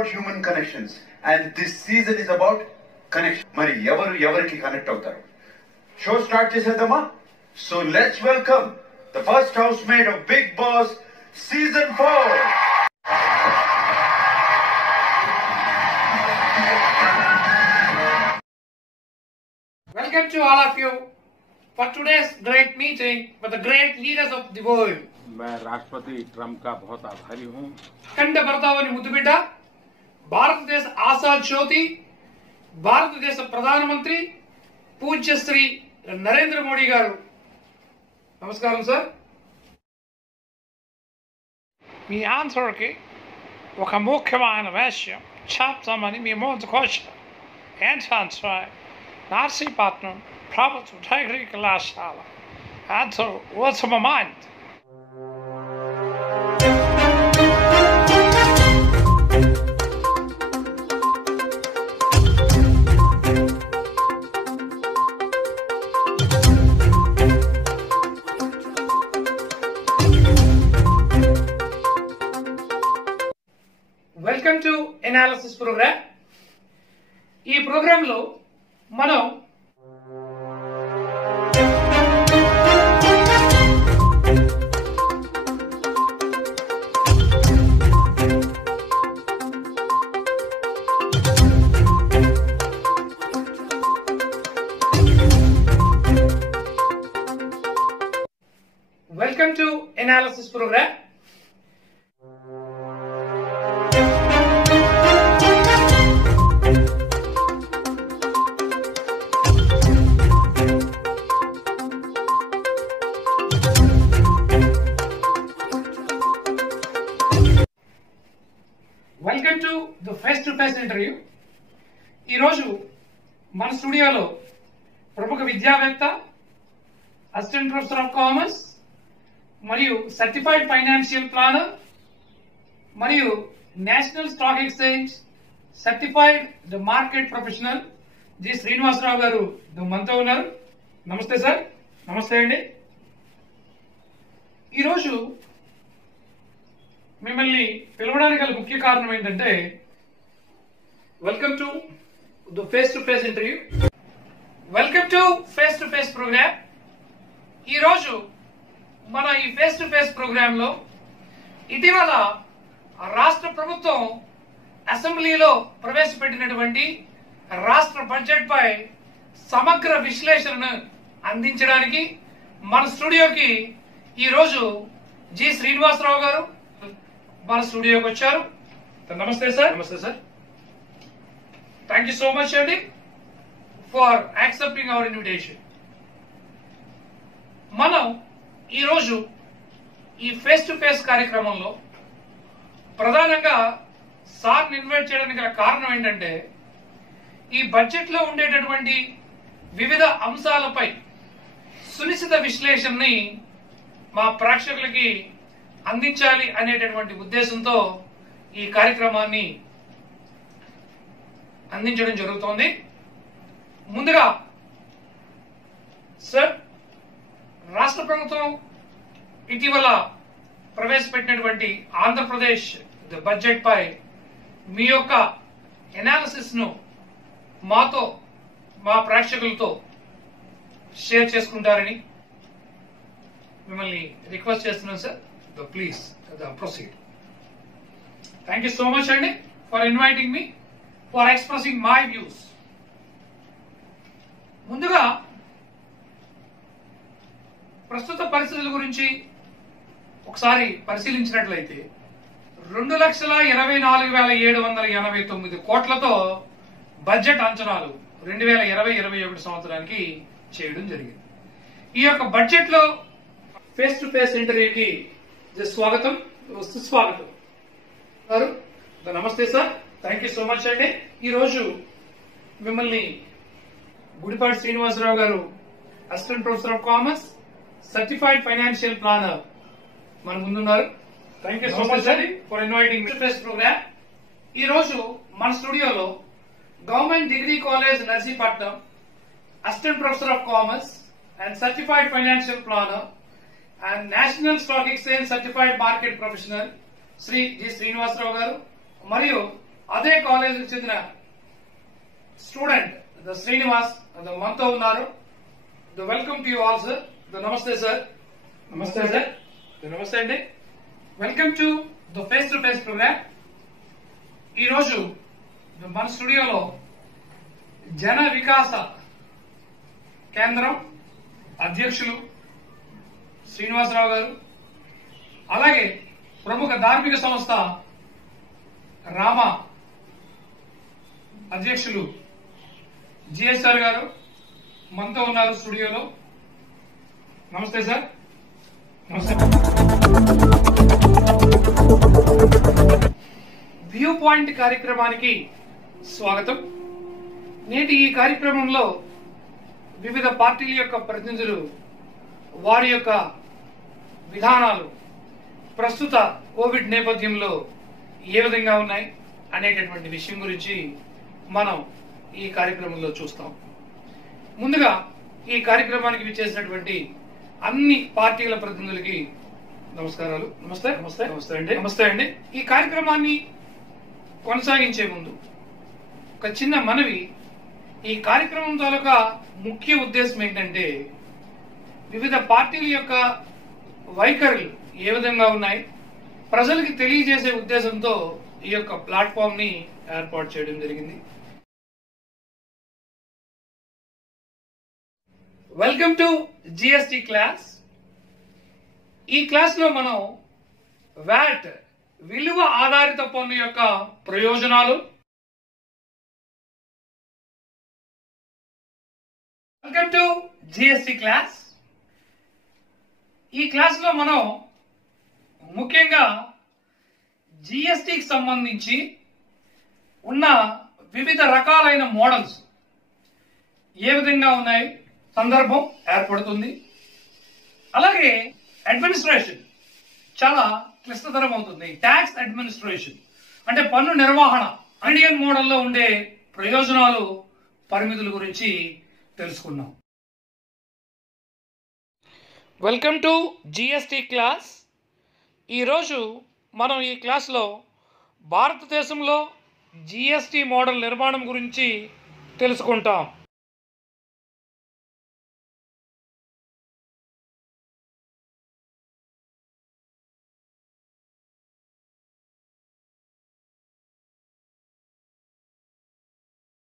about human connections, and this season is about connection. Mari evariki connect avtaru. Show start chesedama. So let's welcome the first housemate of Big Boss season 4. Welcome to all of you for today's great meeting with the great leaders of the world. मैं राष्ट्रपति Trump का बहुत आभारी हूँ। खंड भरतावनी मुद्दुबिड्ड భారతదేశ ఆశా జ్యోతి భారతదేశ ప్రధానమంత్రి పూజ్య శ్రీ నరేంద్ర మోడీ గారు. నమస్కారం సార్. మీ ఆన్సర్కి ఒక ముఖ్యమైన విషయం చెప్తామని మీ ముందుకు వచ్చాను. ఏంటంటే నర్సీపట్నం ప్రభుత్వ డిగ్రీ కళాశాల ఆన్సర్ ఉత్తమమైనది. Welcome to analysis programme. ఈ ప్రోగ్రాంలో మనం welcome to analysis programme. Welcome to the face to face interview. ఈరోజు మన స్టూడియోలో ప్రముఖ విద్యావేత్త, అసిస్టెంట్ ప్రొఫెసర్ ఆఫ్ కామర్స్ మరియు సర్టిఫైడ్ ఫైనాన్షియల్ ప్లానర్ మరియు national stock exchange certified the market professional G Srinivasarao గారు మనతో ఉన్నారు. నమస్తే సార్. నమస్తే అండి. ఈరోజు మిమ్మల్ని పిలవడానికి గల ముఖ్య కారణం ఏంటంటే welcome to the face to face interview. Welcome to face to face programme. ఈరోజు మన ఈ ఫేస్ టు ఫేస్ ప్రోగ్రామ్ లో ఇటీవల రాష్ట్ర ప్రభుత్వం అసెంబ్లీలో ప్రవేశపెట్టినటువంటి రాష్ట్ర బడ్జెట్ పై సమగ్ర విశ్లేషణను అందించడానికి మన స్టూడియోకి ఈరోజు జి శ్రీనివాసరావు గారు మన స్టూడియోకి వచ్చారు. నమస్తే సార్. నమస్తే sir. Thank you so much అండి ఫర్ యాక్సెప్టింగ్ అవర్ ఇన్విటేషన్. మనం ఈరోజు ఈ ఫేస్ టు ఫేస్ కార్యక్రమంలో ప్రధానంగా సార్ని ఇన్వైట్ చేయడానికి గల కారణం ఏంటంటే ఈ బడ్జెట్ లో ఉండేటటువంటి వివిధ అంశాలపై సునిశ్చిత విశ్లేషణని మా ప్రేక్షకులకి అందించాలి అనేటటువంటి ఉద్దేశంతో ఈ కార్యక్రమాన్ని అందించడం జరుగుతోంది. ముందుగా సార్, రాష్ట్ర ప్రభుత్వం ఇటీవల ప్రవేశపెట్టినటువంటి ఆంధ్రప్రదేశ్ బడ్జెట్ పై మీ యొక్క ఎనాలిసిస్ ను మాతో, మా ప్రేక్షకులతో షేర్ చేసుకుంటారని మిమ్మల్ని రిక్వెస్ట్ చేస్తున్నాను sir. Please proceed. Thank you so much అండి for inviting me, for expressing my views. ముందుగా ప్రస్తుత పరిస్థితుల గురించి ఒకసారి పరిశీలించినట్లయితే 2,24,789 కోట్లతో బడ్జెట్ అంచనాలు 2020-21 సంవత్సరానికి చేయడం జరిగింది. ఈ యొక్క బడ్జెట్ లో ఫేస్ టు ఫేస్ ఇంటర్వ్యూకి స్వాగతం, సుస్వాగతం. నమస్తే sir. Thank you so much అండి. ఈరోజు మిమ్మల్ని గుడిపాటి శ్రీనివాసరావు గారు, assistant professor of commerce, certified financial planner మన ముందున్నారు. థ్యాంక్ యూ సో మచ్ అండి ఫర్ ఇన్వైటింగ్ మీ ఫేస్ ప్రోగ్రామ్. ఈ రోజు మన స్టూడియోలో government degree college Narsipatnam assistant professor of commerce and certified financial planner and national stock exchange certified market professional Shri G Srinivasarao గారు మరియు అదే కాలేజీకి చెందిన స్టూడెంట్ శ్రీనివాస్ మనతో ఉన్నారు. Welcome to you all sir. నమస్తే సార్. నమస్తే సార్. నమస్తే అండి. Welcome to the face to face programme. ఈరోజు మన స్టూడియోలో జన వికాస కేంద్రం అధ్యక్షులు శ్రీనివాసరావు గారు, అలాగే ప్రముఖ ధార్మిక సంస్థ రామ అధ్యక్షులు జిఎస్ఆర్ గారు మనతో ఉన్నారు స్టూడియోలో. నమస్తే సార్. నమస్తే. వ్యూ పాయింట్ కార్యక్రమానికి స్వాగతం. నేటి ఈ కార్యక్రమంలో వివిధ పార్టీల యొక్క ప్రతినిధులు వారి యొక్క విధానాలు ప్రస్తుత కోవిడ్ నేపథ్యంలో ఏ విధంగా ఉన్నాయి అనేటటువంటి విషయం గురించి మనం ఈ కార్యక్రమంలో చూస్తాం. ముందుగా ఈ కార్యక్రమానికి విచ్చేసినటువంటి అన్ని పార్టీల ప్రతినిధులకి నమస్కారాలు. నమస్తే. నమస్తే. నమస్తే అండి. నమస్తే అండి. ఈ కార్యక్రమాన్ని కొనసాగించే ముందు ఒక చిన్న మనవి. ఈ కార్యక్రమం తాలూకా ముఖ్య ఉద్దేశం ఏంటంటే వివిధ పార్టీల యొక్క వైఖరులు ఏ విధంగా ఉన్నాయి ప్రజలకి తెలియజేసే ఉద్దేశంతో ఈ యొక్క ప్లాట్ఫామ్ ని ఏర్పాటు చేయడం జరిగింది. Welcome to GST class. ఈ క్లాస్ లో మనం వ్యాట్ విలువ ఆధారిత పన్ను యొక్క ప్రయోజనాలు, వెల్కమ్ టు జిఎస్టి క్లాస్. ఈ క్లాస్ లో మనం ముఖ్యంగా జిఎస్టికి సంబంధించి ఉన్న వివిధ రకాలైన మోడల్స్ ఏ విధంగా ఉన్నాయి సందర్భం ఏర్పడుతుంది. అలాగే అడ్మినిస్ట్రేషన్ చాలా క్లిష్టతరం అవుతుంది. ట్యాక్స్ అడ్మినిస్ట్రేషన్ అంటే పన్ను నిర్వహణ, ఇండియన్ మోడల్లో ఉండే ప్రయోజనాలు, పరిమితుల గురించి తెలుసుకుందాం. Welcome to GST class. ఈరోజు మనం ఈ క్లాస్లో భారతదేశంలో జిఎస్టి మోడల్ నిర్మాణం గురించి తెలుసుకుంటాం.